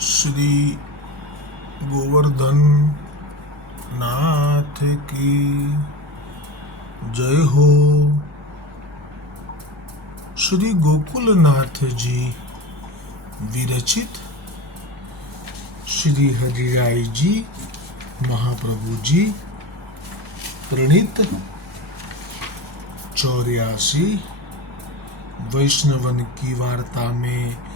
श्री गोवर्धन नाथ की जय हो। श्री गोकुलनाथ जी विरचित श्री हरिराय जी महाप्रभु जी प्रणीत चौरासी वैष्णवन की वार्ता में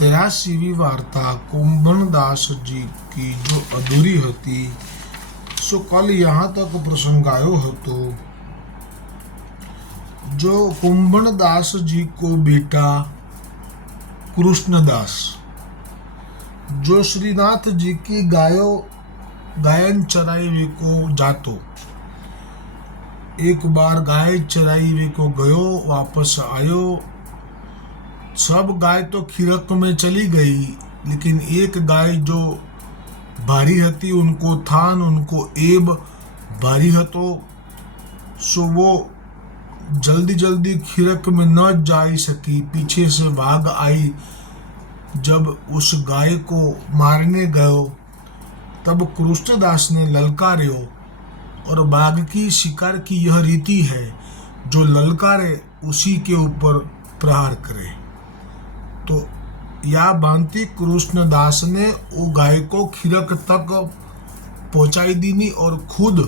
तिरासीवी वार्ता कुंभनदास जी की जो अधूरी હતી સો કલ यहाँ तक प्रसंग आयो હતો जो कुंभनदास जी को बेटा कृष्णदास जो श्रीनाथ जी की गायों गायन चराई वे को जातो एक बार गाय चराई वे को गयो वापस आयो सब गाय तो खीरक में चली गई, लेकिन एक गाय जो भारी हती, उनको थान, उनको एब भारी हतो, सो वो जल्दी जल्दी खीरक में न जा सकी। पीछे से वाघ आई। जब उस गाय को मारने गयो, तब कृष्णदास ने ललकार्यो, और बाघ की शिकार की यह रीति है, जो ललकारे, उसी के ऊपर प्रहार करे। तो या भांति कृष्णदास ने वो गाय को खिरक तक पहुंचाई दीनी और खुद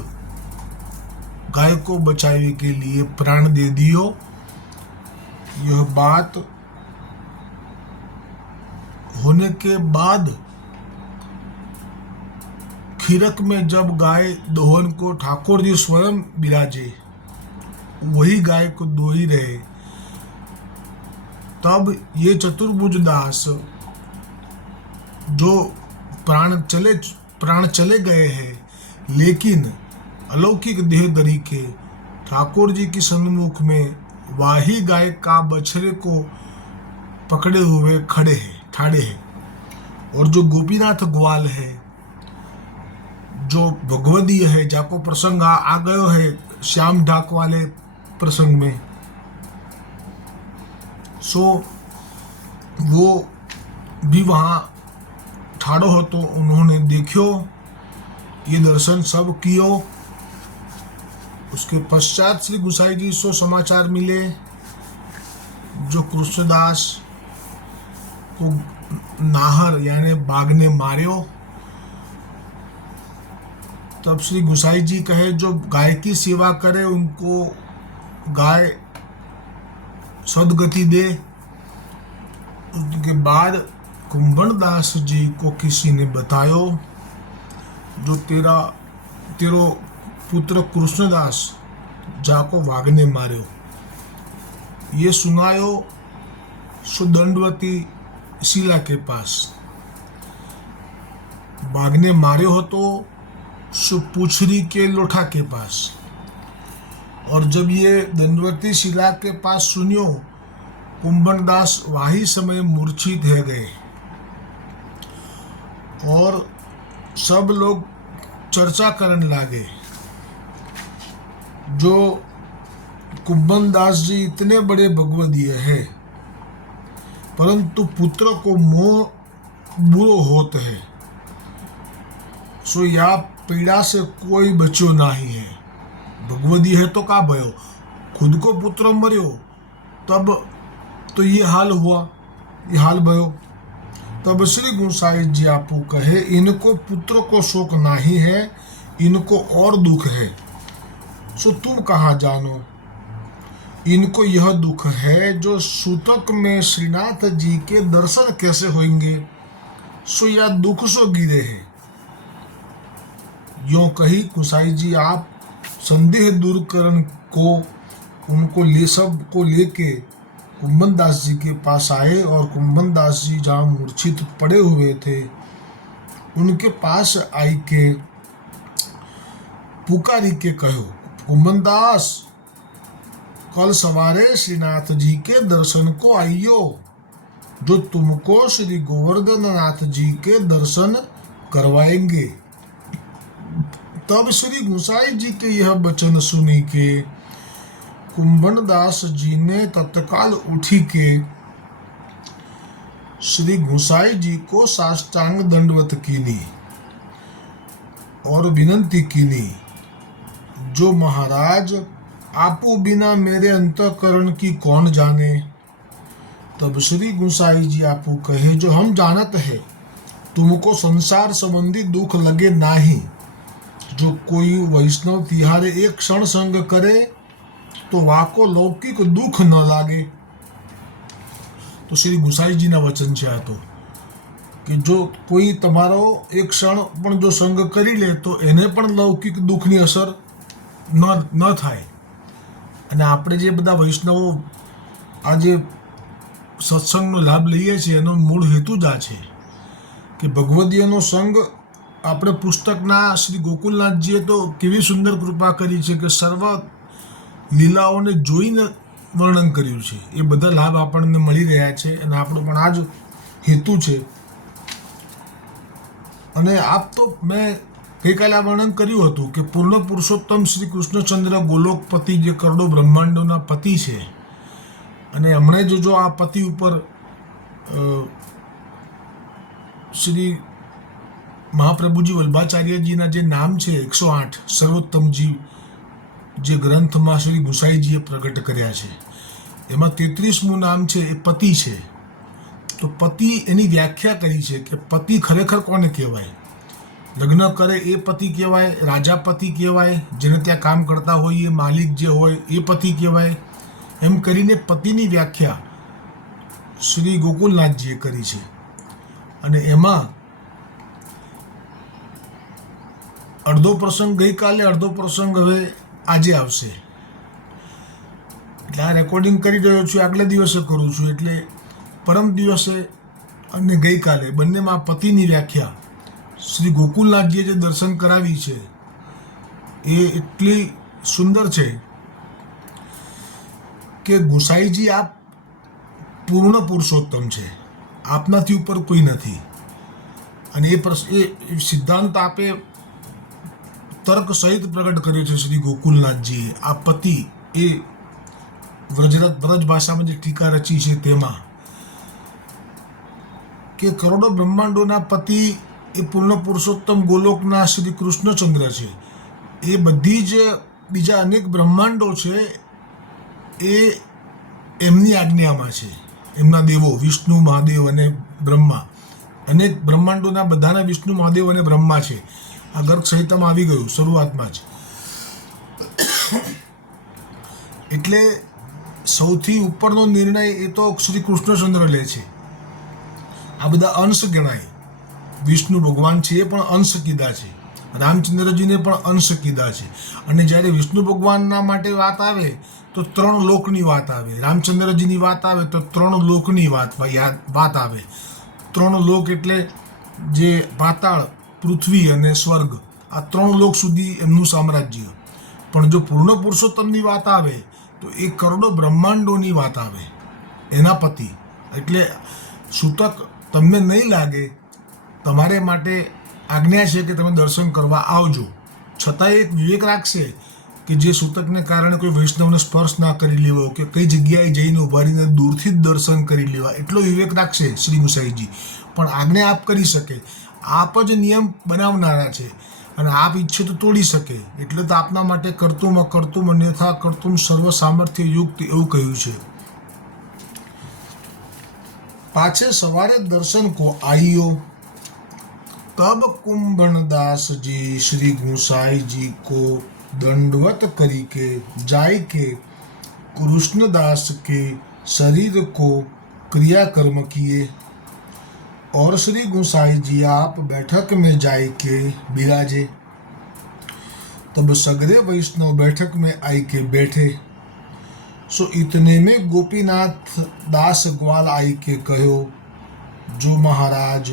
गाय को बचाने के लिए प्राण दे दियो। यह बात होने के बाद खिरक में जब गाय दोहन को ठाकुर जी स्वयं बिराजे, वही गाय को दो ही रहे। तब ये चतुर्भुज दास जो प्राण चले प्राण चले गए हैं, लेकिन अलौकिक देह दरी के ठाकुर जी की सन्मुख में वाही गाय का बछड़े को पकड़े हुए खड़े हैं, ठाड़े हैं। और जो गोपीनाथ ग्वाल है, जो भगवदीय है, जाको प्रसंग आ गयो है श्याम ढाक वाले प्रसंग में। सो वो भी वहाँ ठाड़ो हो तो उन्होंने देखियो, ये दर्शन सब कियो। उसके पश्चात श्री गुसाई जी सो समाचार मिले, जो कृष्णदास को नाहर यानी बाघ ने मारियो। तब श्री गुसाई जी कहे, जो गाय की सेवा करे, उनको गाय सदगति दे। उसके बाद कुंभन दास जी को किसी ने बतायो, जो तेरा, तेरो पुत्र कृष्णदास जाको वाघ ने मार्यो। ये सुनायो सुदंडवती शिला के पास। बाघ ने मार्यो हो तो सुपुछरी के लोठा के पास। और जब ये दंडवती शिला के पास सुनियो कुंभन दास वही समय मूर्छित है गए। और सब लोग चर्चा करने लगे। जो कुंभन दास जी इतने बड़े भगवदीय है, परंतु पुत्र को मोह बुरो होते है, सो या पीड़ा से कोई बचो नहीं है। भगवदी है तो का भयो? खुद को पुत्र मरियो, तब तो ये हाल हुआ। ये हाल भयो। तब श्री गुसाई जी आपू कहे, इनको पुत्र को शोक नहीं है, इनको और दुख है। सो तुम कहाँ जानो? इनको यह दुख है जो सूतक में श्रीनाथ जी के दर्शन कैसे होंगे सो यह दुख सो गिरे है। यो कही कुसाई जी, आप संदेह दूर करन को, उनको ले सबको लेके कुंभन दास जी के पास आए और कुंभन दास जी जहाँ मूर्छित पड़े हुए थे, उनके पास आई के पुकारी के कहो कुंभन दास कल सवारे श्रीनाथ जी के दर्शन को आइयो, जो तुमको श्री गोवर्धन नाथ जी के दर्शन करवाएँगे। तब श्री गुसाई जी के यह वचन सुनी के कुंभन दास जी ने तत्काल उठी के श्री गुसाई जी को साष्टांग दंडवत कीनी और विनंती कीनी, जो महाराज आपो बिना मेरे अंतकरण की कौन जाने? तब श्री गुसाई जी आपू कहे, जो हम जानत है, तुमको संसार संबंधी दुख लगे नाही। જો કોઈ વૈષ્ણવ તિહારે એક ક્ષણ સંગ કરે, તો વાકો લૌકિક દુઃખ ન લાગે. તો શ્રી ગુસાઈજીના વચન છે આ તો, કે જો કોઈ તમારો એક ક્ષણ પણ જો સંગ કરી લે, તો એને પણ લૌકિક દુઃખની અસર ન ન થાય. અને આપણે જે બધા વૈષ્ણવો આ જે સત્સંગનો લાભ લઈએ છીએ, એનો મૂળ હેતુ જ આ છે કે ભગવદીયનો સંગ આપણે પુસ્તકના શ્રી ગોકુલનાથજીએ તો કેવી સુંદર કૃપા કરી છે કે સર્વ લીલાઓને જોઈને વર્ણન કર્યું છે. એ બધા લાભ આપણને મળી રહ્યા છે અને આપણો પણ આ જ હેતુ છે. અને આપ તો મેં ગઈકાલે આ વર્ણન કર્યું હતું કે પૂર્ણ પુરુષોત્તમ શ્રી કૃષ્ણચંદ્ર ગોલોકપતિ જે કરોડો બ્રહ્માંડોના પતિ છે. અને હમણાં જો જો આ પતિ ઉપર શ્રી મહાપ્રભુજી વલ્ભાચાર્યજીના જે નામ છે, એકસો આઠ સર્વોત્તમજી જે ગ્રંથમાં શ્રી ગુસાઈજીએ પ્રગટ કર્યા છે. એમાં તેત્રીસમું નામ છે, એ પતિ છે. તો પતિ એની વ્યાખ્યા કરી છે કે પતિ ખરેખર કોને કહેવાય? લગ્ન કરે એ પતિ કહેવાય, રાજા પતિ કહેવાય, જેને ત્યાં કામ કરતા હોય એ માલિક જે હોય એ પતિ કહેવાય. એમ કરીને પતિની વ્યાખ્યા શ્રી ગોકુલનાથજીએ કરી છે. અને એમાં અડધો પ્રસંગ ગઈકાલે, અડધો પ્રસંગ હવે આજે આવશે. એટલે આ રેકોર્ડિંગ કરી રહ્યો છું, આગલા દિવસે કરું છું, એટલે પરમ દિવસે અને ગઈકાલે બંનેમાં પતિની વ્યાખ્યા શ્રી ગોકુલનાથજીએ જે દર્શન કરાવી છે, એ એટલી સુંદર છે કે ગુસાઈજી આપ પૂર્ણ પુરુષોત્તમ છે. આપનાથી ઉપર કોઈ નથી. અને એ પ્રશ્ન એ સિદ્ધાંત આપે તર્ક સહિત પ્રગટ કર્યો છે શ્રી ગોકુલનાથજીએ. આ પતિ એ વ્રજરત વ્રજ ભાષામાં જે ટીકા રચી છે તેમાં કે કરોડો બ્રહ્માંડોના પતિ એ પૂર્ણ પુરુષોત્તમ ગોલોકના શ્રી કૃષ્ણચંદ્ર છે. એ બધી જ બીજા અનેક બ્રહ્માંડો છે એ એમની આજ્ઞામાં છે. એમના દેવો વિષ્ણુ, મહાદેવ અને બ્રહ્મા. અનેક બ્રહ્માંડોના બધાના વિષ્ણુ, મહાદેવ અને બ્રહ્મા છે. આ ગર્ગ સંહિતામાં આવી ગયું, શરૂઆતમાં જ. એટલે સૌથી ઉપરનો નિર્ણય એ તો શ્રી કૃષ્ણચંદ્ર લે છે. આ બધા અંશ ગણાય. વિષ્ણુ ભગવાન છે એ પણ અંશ કીધા છે. રામચંદ્રજીને પણ અંશ કીધા છે. અને જ્યારે વિષ્ણુ ભગવાનના માટે વાત આવે, તો ત્રણ લોકની વાત આવે. રામચંદ્રજીની વાત આવે, તો ત્રણ લોકની વાત યાદ વાત આવે. ત્રણ લોક એટલે જે પાતાળ પૃથ્વી અને સ્વર્ગ, આ ત્રણ લોક સુધી એમનું સામ્રાજ્ય. પણ જો પૂર્ણ પુરુષોત્તમની વાત આવે, તો એ કરોડો બ્રહ્માંડોની વાત આવે. એના પતિ. એટલે સૂતક તમને નહીં લાગે, તમારે માટે આજ્ઞા છે કે તમે દર્શન કરવા આવજો. છતાંય એક વિવેક રાખશે કે જે સૂતકને કારણે કોઈ વૈષ્ણવને સ્પર્શ ના કરી લેવો કે કઈ જગ્યાએ જઈને ઉભારીને દૂરથી જ દર્શન કરી લેવા, એટલો વિવેક રાખશે શ્રી ગુસાઈજી પણ આજ્ઞા આપ કરી શકે. આપ જ નિયમ બનાવનારા છે અને આપ ઈચ્છે તો તોડી શકે. એટલે તો આપના માટે કરતું કરતું અન્યથા કરતું સર્વ સામર્થ્ય યુક્ત એવું કહ્યું છે. પાછે સવારે દર્શન કો આઈયો તબ કુંભણદાસજી શ્રી ગુસાઈજી કો દંડવત કરી કે જાય કે કૃષ્ણદાસ કે શરીર કો ક્રિયાકર્મ કિયે. और श्री गुसाई जी आप बैठक में जाय के बिराजे तब सगरे वैष्णव बैठक में आई के बैठे सो इतने में गोपीनाथ दास ग्वाल आई के कहो जो महाराज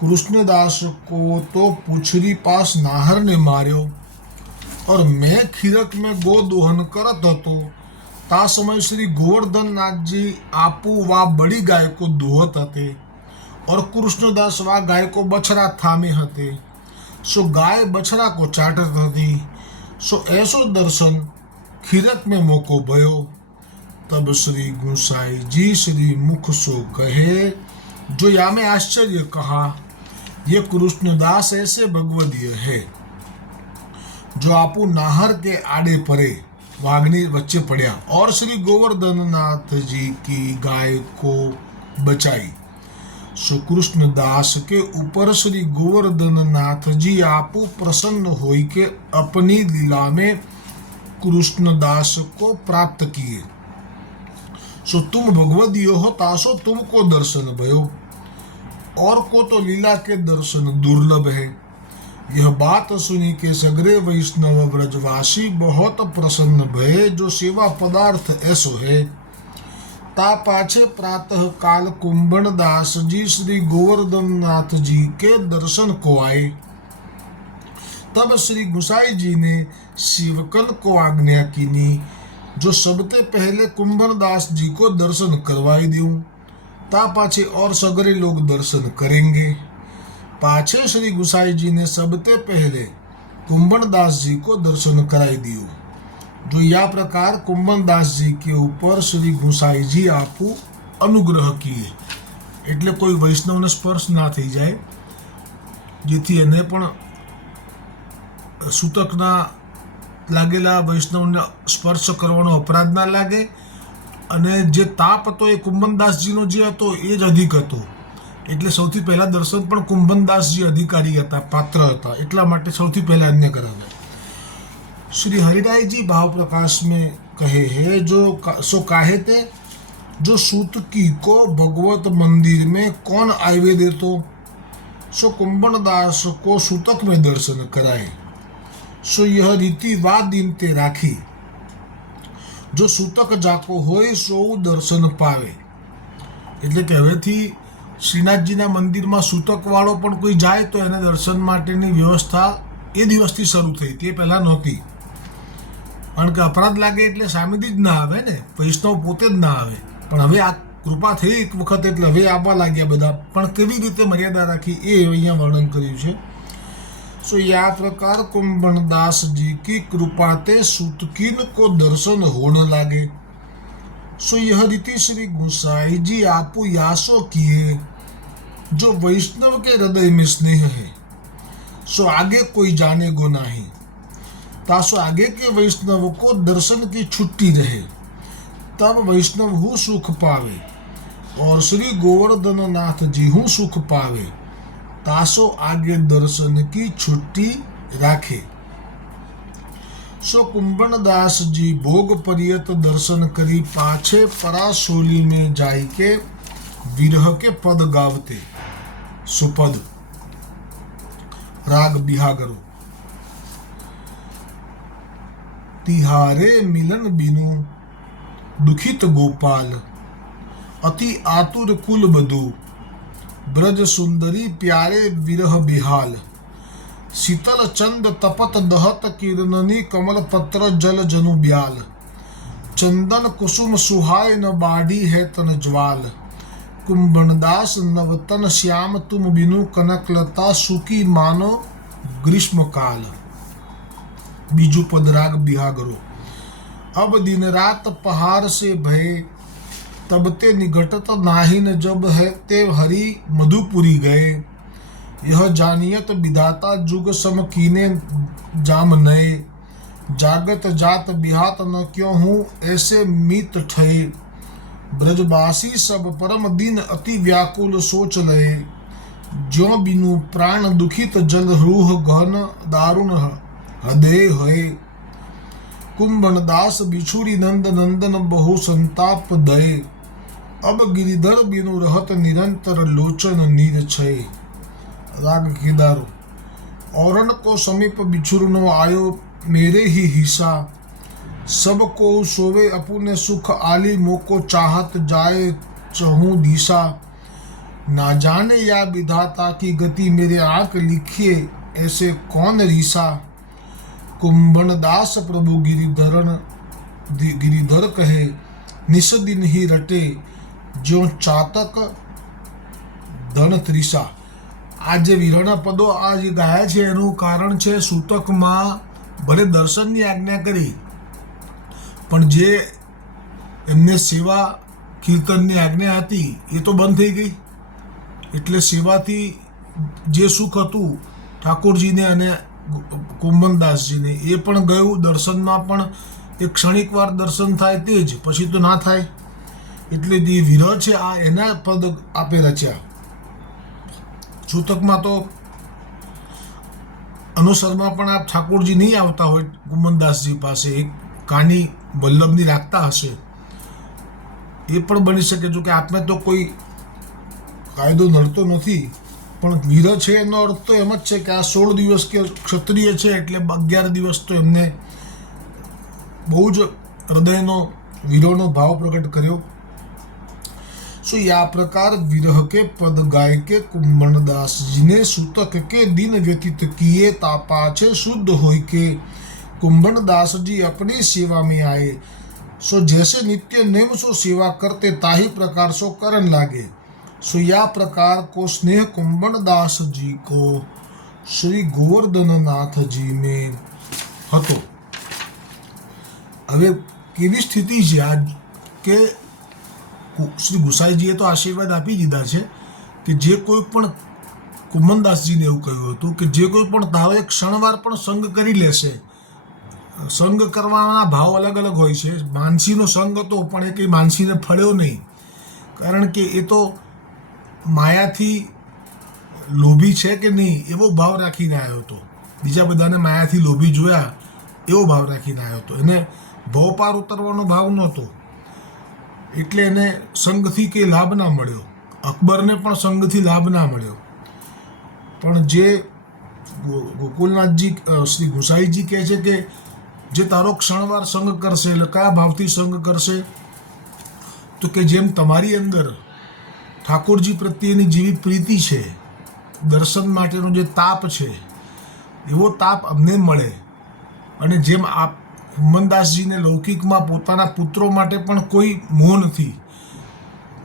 कृष्णदास को तो पुछरी पास नाहर ने मार्यो और मैं खीरक में गो दोहन करत દોહન કરત હતો તા સમય શ્રી ગોવર્ધનનાથજી આપુ વા બળી ગાયકો दोहत हते और कृष्णदास કૃષ્ણદાસ गाय को बछरा થામે सो गाय ગાય को चाटत ચાટત सो ऐसो दर्शन खीरत में मोको મોકો तब श्री गुसाई जी श्री मुख सो कहे, जो या में आश्चर्य कहा, ये कृष्णदास ऐसे भगवदीय है, जो आपू नाहर के आड़े परे वाग्नि बच्चे पड़िया। और श्री गोवर्धन नाथ जी की गाय को बचाई। सो कृष्ण दास के ऊपर श्री गोवर्धन नाथ जी आप प्रसन्न होई के अपनी लीला में कृष्णदास को प्राप्त किए। सो तुम भगवदीय हो तासो, तुमको दर्शन भयो। और को तो लीला के दर्शन दुर्लभ है। यह बात सुनी के सगरे वैष्णव ब्रजवासी बहुत प्रसन्न भय, जो सेवा पदार्थ ऐसो है। ता पाछे प्रातः काल कुंभन दास जी श्री गोवर्धन नाथ जी के दर्शन को आए तब श्री गुसाई जी ने शिवकन को आज्ञा कीनी जो सबसे पहले कुंभन दास जी को दर्शन करवाई दूं ता पाछे और सगरे लोग दर्शन करेंगे पाछे श्री गुसाई जी ने सबसे पहले कुंभन दास जी को दर्शन कराई दियो जो या प्रकार कुंभन दास जी के ऊपर શ્રી ગુસાઈજી આપું અનુગ્રહ કીએ એટલે કોઈ વૈષ્ણવને સ્પર્શ ના થઈ જાય જેથી એને પણ સૂતકના લાગેલા વૈષ્ણવને સ્પર્શ કરવાનો અપરાધ ના લાગે અને જે તાપ હતો એ કુંભનદાસજીનો જે હતો એ જ અધિક હતો એટલે સૌથી પહેલા દર્શન પણ કુંભનદાસજી અધિકારી હતા પાત્ર હતા એટલા માટે સૌથી પહેલા અન્ય કરાવ્યા श्री हरिराय जी भाव प्रकाश में कहे हैं जो सो काहे ते जो सूतकी को भगवत मंदिर में कौन आयवे दे तो सो कुंभन दास को सूतक में दर्शन कराए सो यह रीति वा दिन ते राखी જો સૂતક જાકો હોય સો દર્શન પાવે એટલે કે હવેથી શ્રીનાથજીના મંદિરમાં સૂતકવાળો પણ કોઈ જાય તો એને દર્શન માટેની વ્યવસ્થા એ દિવસથી શરૂ થઈ તે પહેલાં નહોતી કારણ કે અપરાધ લાગે એટલે સામેથી જ ના આવે ને વૈષ્ણવ પોતે જ ના આવે પણ હવે આ કૃપા થઈ એક વખત એટલે હવે આવવા લાગ્યા બધા પણ કેવી રીતે મર્યાદા રાખી એ અહીંયા વર્ણન કર્યું છે सो या प्रकार कुंभन दास जी की कृपा ते सुतकीन को दर्शन होने लागे सो यह रीति श्री गुसाई जी आपो यासो किए जो वैष्णव के हृदय में स्नेह है सो आगे कोई जाने गो नहीं तासो आगे के वैष्णव को दर्शन की छुट्टी रहे, तब वैष्णव हूँ सुख पावे, और श्री गोवर्धन नाथ जी हूँ सुख पावे। तासो आगे दर्शन की छुट्टी राखे। सो कुंभन दास जी भोग पर्यत दर्शन करी पाछे परासोली में जाई के विरह के पद गावते। सुपद। राग बिहागरो। તિહારે મિલન બીનું દુખિત ગોપાલ અતિ આતુર કુલ બધું બ્રજ સુંદરી પ્યારે વિરહ બિહાલ શીતલ ચંદ તપત દહત કિરણની કમલપત્ર જલ જનુ બ્યાલ ચંદન કુસુમ સુહાય ન બાઢી હે તન જ્વાલ કુંભણદાસ નવતન શ્યામ તુમ બિનુ કનકલતા સુકી માનો ગ્રીષ્મકાલ मानो ग्रीष्म काल बीजू पद राग बिहागरो अब दिन रात पहाड़ से भय तब ते निघटत नाहिन जब है ते हरि मधुपुरी गए यह जानियत विधाता जुग सम कीने जाम नए जागत जात बिहात न क्यों हूँ ऐसे मीत ठये ब्रजवासी सब परम दिन अति व्याकुल सोच लए ज्यो बिनु प्राण दुखित जल रूह गहन दारुण हृदय है कुंभन दास बिछुरी नंद नंदन बहु संताप दय अब गिरिधर बिनु रहत निरंतर लोचन नीर छय राग केदारो औरन को समीप बिछुरनो आयो मेरे ही हिस्सा सब को सोवे अपुने सुख आली मोको चाहत जाए चहूँ दिशा ना जाने या विधाता की गति मेरे आंख लिखिए ऐसे कौन रीसा કુંભણદાસ પ્રભુ ગિરિધરણ ગિરિધર કહે નિષદિન હિ રટે જો ચાતક ધન ત્રિષા આ જે વિરણા પદો આ જે ગાયા છે, એનું કારણ છે સૂતકમાં ભલે દર્શનની આજ્ઞા કરી, પણ જે એમને સેવા કીર્તનની આજ્ઞા હતી, એ તો બંધ થઈ ગઈ. એટલે સેવાથી જે સુખ હતું, ઠાકોરજીને અને કુંભનદાસજીને એ પણ ગયું, દર્શનમાં પણ એક ક્ષણિક વાર દર્શન થાય તે જ, પછી તો ના થાય. એટલે જે વિરહ છે, આ એના પદ આપે રચ્યા. સૂતકમાં તો અનુસરમાં પણ આ ઠાકોરજી નહીં આવતા હોય કુંભનદાસજી પાસે. એક કાની વલ્લભની રાખતા હશે. એ પણ બની શકે જો કે આપને તો કોઈ કાયદો નડતો નથી. પણ વિરહ છે એનો અર્થ તો એમ જ છે કે આ સોળ દિવસ કે ક્ષત્રિય છે એટલે અગિયાર દિવસ તો એમને બહુ જ હૃદયનો વિરહનો ભાવ પ્રગટ કર્યો સો આ પ્રકાર વિરહ के पद गाय के कुंभनदास जिने सूतक के दिन व्यतीत किए तापा छे शुद्ध होय के कुंभनदास जी अपनी सेवा में आए सो जैसे नित्य नेम सो सेवा करते ताही प्रकार सो करन लागे सो या प्रकार को स्नेह कुंभनदास जी को श्री गोवर्धननाथ जी में હતો હવે કેવી સ્થિતિ છે આ કે શ્રી ગુસાઈજીએ તો આશીર્વાદ આપી દીધા છે કે જે કોઈ પણ કુમનદાસજીને એવું કહ્યું હતું કે જે કોઈ પણ તારો એક ક્ષણવાર પણ સંગ કરી લેશે સંગ કરવાના ભાવ અલગ અલગ હોય છે માનસીનો સંગ હતો પણ એ કંઈ માનસીને ફળ્યો નહીં કારણ કે એ તો માયાથી લોભી છે કે નહીં, એવો ભાવ રાખીને આવ્યો હતો. બીજા બધાને માયાથી લોભી જોયા, એવો ભાવ રાખીને આવ્યો હતો. એને ભવપાર ઉતરવાનો ભાવ નહોતો. એટલે એને સંઘથી કે લાભ ના મળ્યો. અકબરને પણ સંઘથી લાભ ના મળ્યો. પણ જે ગોકુલનાથજી શ્રી ગુસાઈજી કહે છે કે જે તારો ક્ષણવાર સંગ કરશે, એટલે કયા ભાવથી સંગ કરશે? તો કે જેમ તમારી અંદર ઠાકોરજી પ્રત્યેની જેવી પ્રીતિ છે, દર્શન માટેનો જે તાપ છે, એવો તાપ અમને મળે. અને જેમ આપ હુમનદાસજીને લૌકિકમાં પોતાના પુત્રો માટે પણ કોઈ મોહ નથી,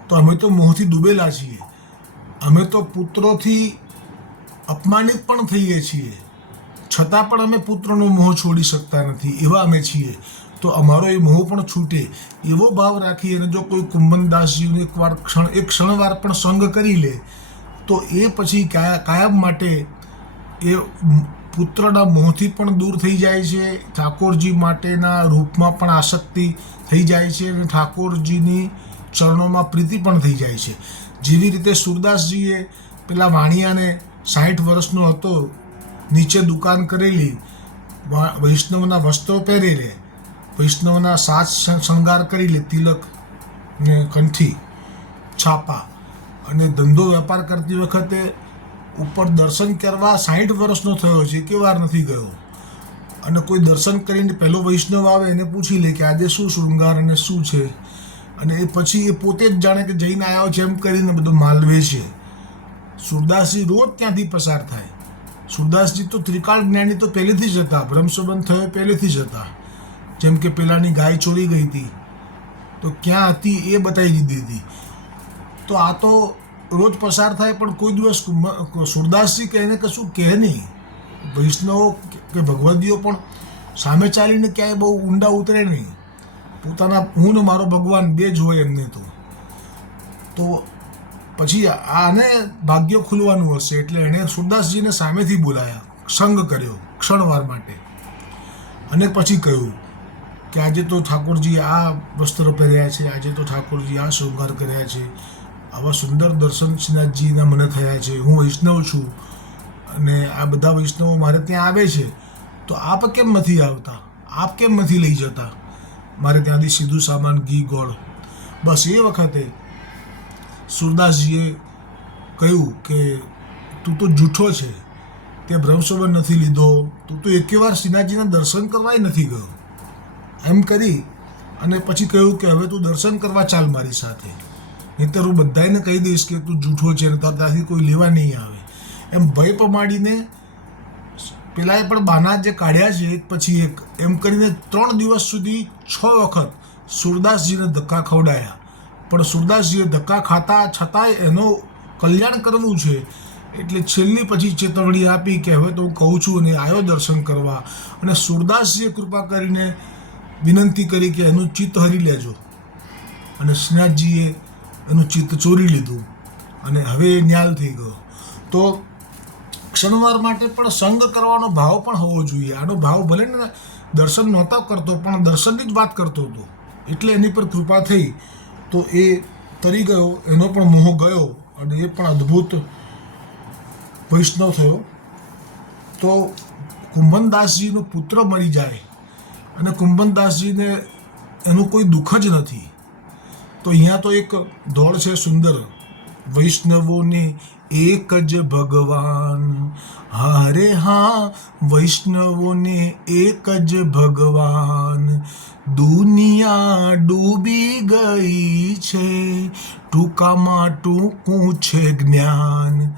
તો અમે તો મોહથી ડૂબેલા છીએ. અમે તો પુત્રોથી અપમાનિત પણ થઈએ છીએ. છતાં પણ અમે પુત્રનો મોહ છોડી શકતા નથી, એવા અમે છીએ. તો અમારો એ મોહ પણ છૂટે. એવો ભાવ રાખી અને જો કોઈ કુંભનદાસજીને એકવાર ક્ષણ, એક ક્ષણવાર પણ સંગ કરી લે, તો એ પછી કાયા, કાયમ માટે એ પુત્રના મોહથી પણ દૂર થઈ જાય છે, ઠાકોરજી માટેના રૂપમાં પણ આસક્તિ થઈ જાય છે અને ઠાકોરજીની ચરણોમાં પ્રીતિ પણ થઈ જાય છે. જેવી રીતે સુરદાસજીએ પેલા વાણિયાને સાઠ વર્ષનો હતો, નીચે દુકાન કરેલી વૈષ્ણવના વસ્ત્રો પહેરી વૈષ્ણવના શ- શણગાર કરી લે, તિલક ને કંઠી, છાપા અને ધંધો વેપાર કરતી વખતે ઉપર દર્શન કરવા સાઠ વર્ષનો થયો છે, કે વાર નથી ગયો. અને કોઈ દર્શન કરીને પહેલો વૈષ્ણવ આવે એને પૂછી લે કે આજે શું શૃંગાર અને શું છે? અને એ પછી એ પોતે જ જાણે કે જઈને આવ્યો છે એમ કરીને બધો માલવે છે સુરદાસજી રોજ ત્યાંથી પસાર થાય. સુરદાસજી તો ત્રિકાળ જ્ઞાની તો પહેલેથી જ હતા, બ્રહ્મસંબંધ થયો પહેલેથી જ હતા. જેમ કે પેલાની ગાય ચોરી ગઈ હતી, તો ક્યાં હતી એ બતાવી દીધી હતી. તો આ તો રોજ પસાર થાય પણ કોઈ દિવસ સુરદાસજી કે એને કશું કહે નહીં. વૈષ્ણવો કે ભગવદીઓ પણ સામે ચાલીને ક્યાંય બહુ ઊંડા ઉતરે નહીં. પોતાના હું ને મારો ભગવાન બે જ હોય એમને તો. તો પછી આને ભાગ્ય ખુલવાનું હશે એટલે એણે સુરદાસજીને સામેથી બોલાયા, સંગ કર્યો ક્ષણવાર માટે. અને પછી કહ્યું કે આજે તો ઠાકોરજી આ વસ્ત્ર પહેર્યા છે, આજે તો ઠાકોરજી આ શૃંગાર કર્યા છે. આવા સુંદર દર્શન શ્રીનાથજીના મને થયા છે. હું વૈષ્ણવ છું અને આ બધા વૈષ્ણવો મારે ત્યાં આવે છે. તો આપ કેમ નથી આવતા? આપ કેમ નથી લઈ જતા? મારે ત્યાંથી સીધું સામાન, ઘી, ગોળ. બસ એ વખતે સુરદાસજીએ કહ્યું કે, તું તો જૂઠો છે. તે ભ્રમસોબન નથી લીધો. તું તો એકે વાર શ્રીનાથજીના દર્શન કરવાય નથી ગયો. એમ કરી અને પછી કહ્યું કે હવે તું દર્શન કરવા ચાલ મારી સાથે. નહીંતર હું બધાને કહી દઈશ કે તું જૂઠો છે અને ત્યાંથી કોઈ લેવા નહીં આવે. એમ ભય પમાડીને પેલાએ પણ બાના જે કાઢ્યા છે, એક પછી એક, એમ કરીને ત્રણ દિવસ સુધી છ વખત સુરદાસજીને ધક્કા ખવડાયા. પણ સુરદાસજીએ ધક્કા ખાતા છતાંય એનો કલ્યાણ કરવું છે. એટલે છેલ્લી પછી ચેતવણી આપી કે હવે તો હું કહું છું અને આવ્યો દર્શન કરવા. અને સુરદાસજીએ કૃપા કરીને વિનંતી કરી કે એનું ચિત્ત હરી લેજો. અને શ્રીનાથજીએ એનું ચિત્ત ચોરી લીધું અને હવે એ ન્યાલ થઈ ગયો. તો ક્ષણવાર માટે પણ સંગ કરવાનો ભાવ પણ હોવો જોઈએ. આનો ભાવ ભલે ને દર્શન નહોતો કરતો, પણ દર્શનની જ વાત કરતો હતો. એટલે એની પર કૃપા થઈ તો એ તરી ગયો, એનો પણ મોહ ગયો અને એ પણ અદ્ભુત વૈષ્ણવ થયો. તો કુંભનદાસજીનો પુત્ર મરી જાય. અને કુંભનદાસજીને એનું કોઈ દુઃખ જ નથી. તો અહીંયા તો એક દોડ છે સુંદર. વૈષ્ણવોને એક જ ભગવાન. હારે હા, વૈષ્ણવોને એક જ ભગવાન. દુનિયા ડૂબી ગઈ છે, ટૂંકામાં ટૂંકું છે જ્ઞાન.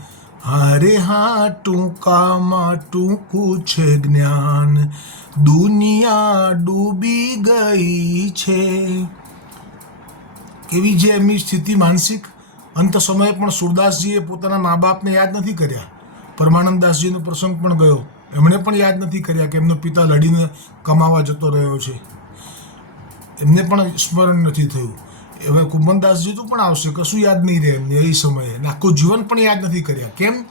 હારે હા ટૂંકામાં ટૂંકું છે જ્ઞાન. દુનિયા ડૂબી ગઈ છે. એવી જે એમની સ્થિતિ માનસિક? અંત સમયે પણ સુરદાસજીએ પોતાના મા બાપને યાદ નથી કર્યા. પરમાનંદદાસજીનો પ્રસંગ પણ ગયો. એમણે પણ યાદ નથી કર્યા કે એમનો પિતા લડીને કમાવા જતો રહ્યો છે. એમને પણ સ્મરણ નથી થયું. હવે કુંભનદાસજી તો પણ આવશે, કશું યાદ નહીં રહે એમને એ સમયે. આખું જીવન પણ યાદ નથી કર્યા. કેમ?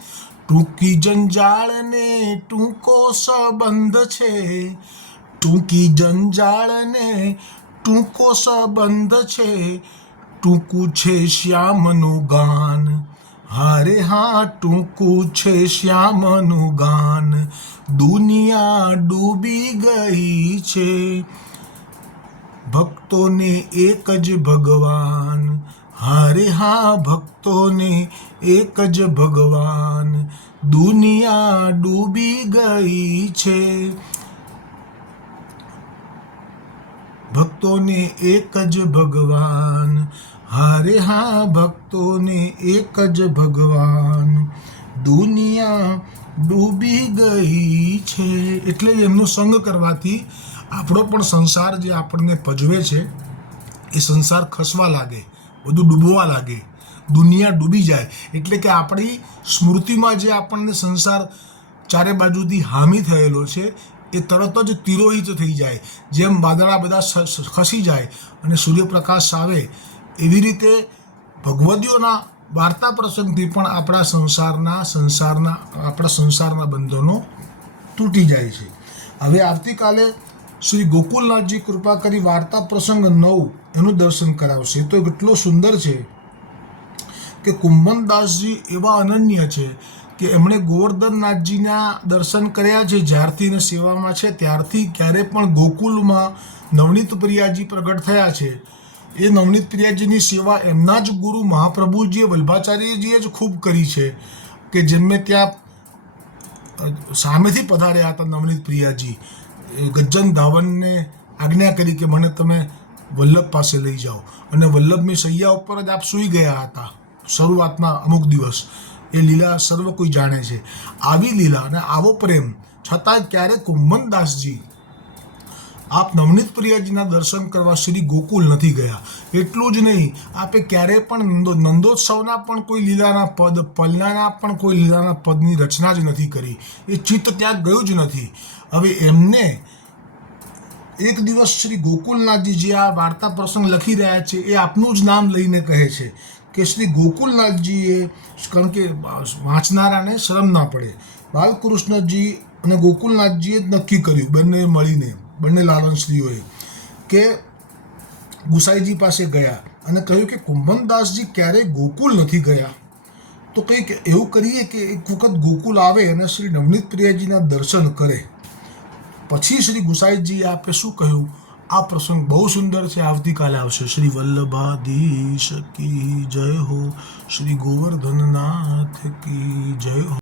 ટૂંકી જંજાળને ટૂંકો સંબંધ છે. ટૂંકી જંજાળને ટૂંકો સંબંધ છે. ટૂંકું છે શ્યામનું ગાન. હારે હા, ટૂંકું છે શ્યામનું ગાન. દુનિયા ડૂબી ગઈ છે. ભક્તોને એક જ ભગવાન. હારે હા, ભક્તોને એક જ ભગવાન. દુનિયા ડૂબી ગઈ છે. ભક્તોને એક જ ભગવાન. હારે હા, ભક્તોને એક જ ભગવાન. દુનિયા ડૂબી ગઈ છે. એટલે એમનો સંગ કરવાથી આપણો પણ સંસાર જે આપણને ભજવે છે, એ સંસાર ખસવા લાગે, બધું ડૂબવા લાગે, દુનિયા ડૂબી જાય, એટલે કે આપણી સ્મૃતિમાં જે આપણને સંસાર ચારે બાજુથી હામી થયેલો છે, એ તરત જ તિરોહિત થઈ જાય, જેમ વાદળા બધા ખસી જાય અને સૂર્યપ્રકાશ આવે, એવી રીતે ભગવદીઓના વાર્તા પ્રસંગથી પણ આપણા સંસારના સંસારના, આપણા સંસારના બંધનો તૂટી જાય છે. હવે આવતીકાલે શ્રી ગોકુલનાથજી કૃપા કરી વાર્તા પ્રસંગ નવ એનું દર્શન કરાવશે. તો એટલો સુંદર છે કે કુંભનદાસજી એવા અનન્ય છે કે એમણે ગોવર્ધનનાથજીના દર્શન કર્યા છે, જ્યારથી એને સેવામાં છે, ત્યારથી ક્યારે પણ ગોકુલમાં નવનીત પ્રિયાજી પ્રગટ થયા છે. એ નવનીત પ્રિયાજીની સેવા એમના જ ગુરુ મહાપ્રભુજીએ, વલ્ભાચાર્યજીએ જ ખૂબ કરી છે કે જેમને ત્યાં સામેથી પધાર્યા હતા નવનીત પ્રિયાજી. ગજ્જન ધાવનને આજ્ઞા કરી કે મને તમે વલ્લભ પાસે લઈ જાઓ. અને વલ્લભની સૈયા ઉપર જ આપ સૂઈ ગયા હતા. શરૂઆતમાં અમુક દિવસ. એ લીલા સર્વ કોઈ જાણે છે. આવી લીલા અને આવો પ્રેમ છતાં ક્યારેક કુંભનદાસજી આપ નવનીત પ્રિયાજીના દર્શન કરવા શ્રી ગોકુલ નથી ગયા. એટલું જ નહીં, આપે ક્યારેય પણ નંદો, નંદોત્સવના પણ કોઈ લીલાના પદ, પલ્લાના પણ કોઈ લીલાના પદની રચના જ નથી કરી. એ ચિત્ત ત્યાં ગયું જ નથી. હવે એમને એક દિવસ શ્રી ગોકુલનાથજી જે આ વાર્તા પ્રસંગ લખી રહ્યા છે, એ આપનું જ નામ લઈને કહે છે કે શ્રી ગોકુલનાથજીએ કારણ કે વાંચનારાને શરમ ના પડે. બાલકૃષ્ણજી અને ગોકુલનાથજીએ જ નક્કી કર્યું, બંને મળીને. બંને લાલનશ્રીઓએ કે ગુસાઈજી પાસે ગયા અને કહ્યું કે કુંભનદાસજી ક્યારેય ગોકુલ નથી ગયા. તો કંઈક એવું કરીએ કે એક વખત ગોકુલ આવે અને શ્રી નવનીત પ્રિયાજીના દર્શન કરે. પછી શ્રી ગુસાઈજી આપે શું કહ્યું? આ પ્રસંગ બહુ સુંદર છે, આવતીકાલે આવશે. શ્રી વલ્લભાધીશ કી જય હો, શ્રી ગોવર્ધનનાથ કી જય હો.